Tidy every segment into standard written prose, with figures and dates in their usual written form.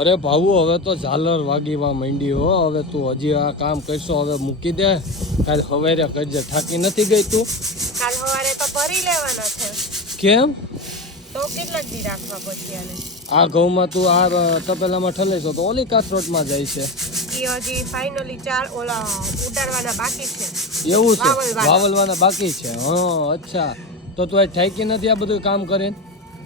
અરે ભાऊ હવે તો ઝાલર વાગીવા માંડી હો. હવે તું હજી આ કામ કરશો હવે મૂકી દે. કાલ સવારે કરજે. થાકી નથી ગઈ તું? કાલ સવારે તો ભરી લેવાના છે. કેમ? તો કેટલા દી રાખવા પછી આને? આ ઘઉંમાં તું આ તપેલામાં ઠલેશો તો ઓલી કાથરોટમાં જાય છે. એ હજી ફાઇનલી ઓલા ઉડાડવાના બાકી છે. એવું છે? વાવલવાના બાકી છે. હા અચ્છા. તો તું આ થાકી નથી આ બધું કામ કરીને?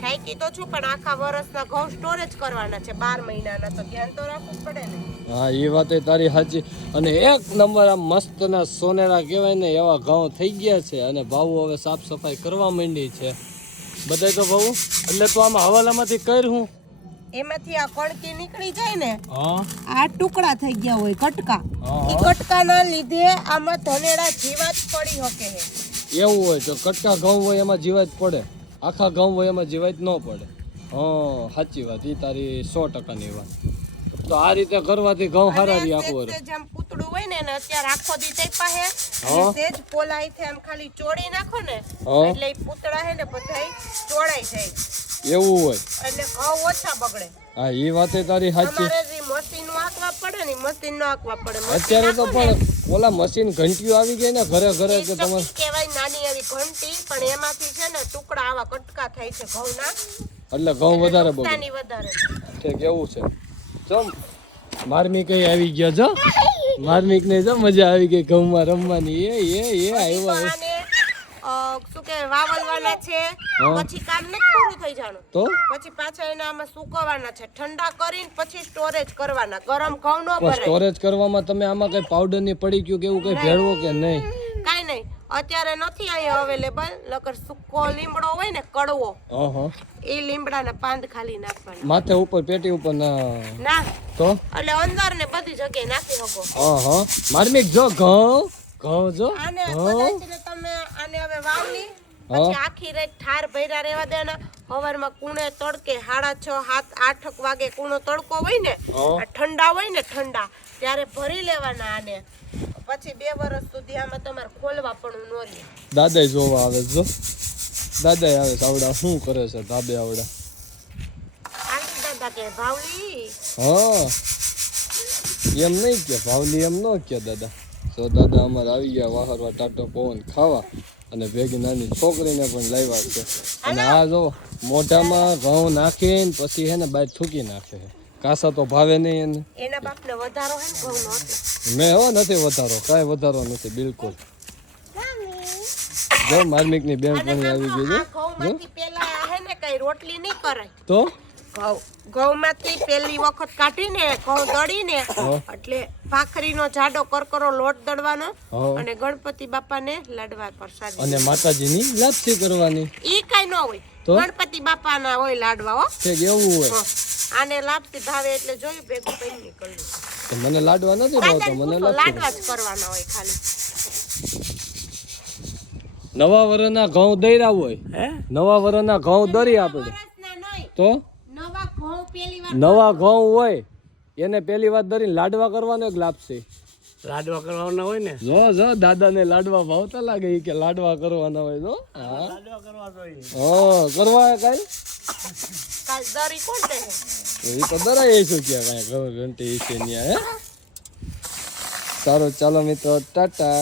થાકી તો છું પણ આખા વર્ષના ઘઉં સ્ટોરેજ કરવાના છે 12 મહિનાના, તો ધ્યાન તો રાખવું પડે ને. હા એ વાત તારી સાચી. અને એક નંબર આમ મસ્તના સોનેરા કહેવાય ને એવા ઘઉં થઈ ગયા છે. અને ભાવ હવે સાફ સફાઈ કરવા માંડી છે બધાય તો ભાવ. એટલે તું આમાં હવાલામાંથી કર હું એમાંથી આ કણકી નીકળી જાય ને, હા આ ટુકડા થઈ ગયા હોય કટકા, એ કટકાના લીધે આમાં ધનેડા જીવાત પડી શકે છે. એવું હોય તો કટકા ઘઉં હોય એમાં જીવાત પડે, આખા ઘઉં હોય એમાં જીવાત ન પડે. હા સાચી વાત, એ તારી 100%ની વાત. તો આ રીતે કરવાથી ઘઉં સારા રહી આખું વર્ષ. જેમ પૂતળું હોય ને અત્યારે આખો દી તૈપા હે, સેજ પોલાઈ થી આમ ખાલી ચોળી નાખો ને એટલે ઈ પૂતળા હે ને બધાય ચોળાઈ જાય. એવું હોય એટલે ઘઉં ઓછા બગડે. હા એ વાત તારી સાચી. તમારે જે મશીન આંકવા પડે ને મશીન નો આંકવા પડે. અત્યારે તો પણ ઓલા મશીન ઘંટીઓ આવી ગઈ ને ઘરે ઘરે કે તમારે કહેવાય નાની એવી ઘંટી, પણ એમાંથી છે ને ટુકડા આવા કટકા થાય છે ઘઉંના, એટલે ઘઉં વધારે બગડે. નાની વધારે ઠીક એવું છે. ચમ માર્મિક આવી ગયા જો, માર્મિક ને જો મજા આવી ગઈ ઘઉંમાં રમવાની. એ આવ્યા શું કે વાવલવાના છે, પછી કામ નથી પૂરું થઈ જાણું તો પછી પાછા એને આમાં સુકવવાના છે, ઠંડા કરીને પછી સ્ટોરેજ કરવાના. ગરમ ઘઉં નો ભરાય. સ્ટોરેજ કરવામાં તમે આમાં કઈ પાવડર ની પડી ગયું કે એવું કઈ ભેળવો કે નહીં? કાઈ નહીં, અત્યારે નથી અહીંયા અવેલેબલ. નકર સૂકો લીમડો હોય ને કડવો, એ લીમડાના પાંદ ખાલી નાખવાના માથે ઉપર પેટી ઉપર ના તો એટલે અંદર ને બધી જગ્યાએ નાખી શકો. માર્મિક જો ઘઉં જો આને બધાને તમે આને હવે વાવલી પછી આખી રાત ઠાર ભર્યા રહેવા દેના. સવારમાં કુણે તડકે 6:30 7 8 વાગે કુણો તડકો હોય ને, ઠંડા હોય ને ઠંડા, ત્યારે ભરી લેવાના આને. પછી 2 વર્ષ સુધી આમાં તમારે ખોલવા પણ ન રહે. દાદા જોવા આવે જો, દાદા આવે આવડા શું કરે છે ધાબે આવડા. આંટી દાદા કે ભાવલી, એમ નહીં કે ભાવલી, એમ ન કે દાદા. તો દાદા અમારે આવી ગયા વાહરવા ટાટો પવન ખાવા, અને ભેગી નાની છોકરીને પણ લાવ્યા છે. અને આ જો મોઢામાં ઘઉં નાખીને પછી હે ને બહાર થૂકી નાખે છે. કાસા તો ભાવે નહીં એને. એના બાપને વધારો હે ને ઘઉંનો એટલે. મેં નથી વધારો, કાંઈ વધારો નથી બિલકુલ. જો માર્મિકની બેન પણ આવી ગઈ છે. ઘઉંમાંથી પેલા હે ને કઈ રોટલી નહીં કરાય. તો ઘઉંમાંથી પહેલી વખત કાઢીને ઘઉં દળીને એટલે ભાખરીનો જાડો કરકરો લોટ દળવાનો અને ગણપતિ બાપાને લાડવા પ્રસાદી, અને માતાજીની લાપસી કરવાની. ઈ કઈ ન હોય, ગણપતિ બાપાના હોય લાડવા. હો એવું હોય. આને લાપસી ભાવે એટલે જોયું ભેગું કઈ નીકળ્યું. મને લાડવા નથી ભાવતા, મને લાડવા જ કરવાના હોય ખાલી. નવા વરના ઘઉં દર્યા હોય, નવા વરના ઘઉં દરી આપણે તો નવા ઘઉં હોય એને પેલી વાર દરીને લાડવા કરવાનો એક લાપસી. લાડવા કરવાના હોય ને, જો દાદા ને લાડવા ભાવતા લાગે કે લાડવા કરવાના હોય. જો લાડવા કરવા જોઈએ. કરવા કાલ દરી કોણ દે? એ તો દરાય શું કે કાંઈ ઘર ઘંટી છે ત્યાં. હે સારું, ચાલો મિત્રો, ટાટા.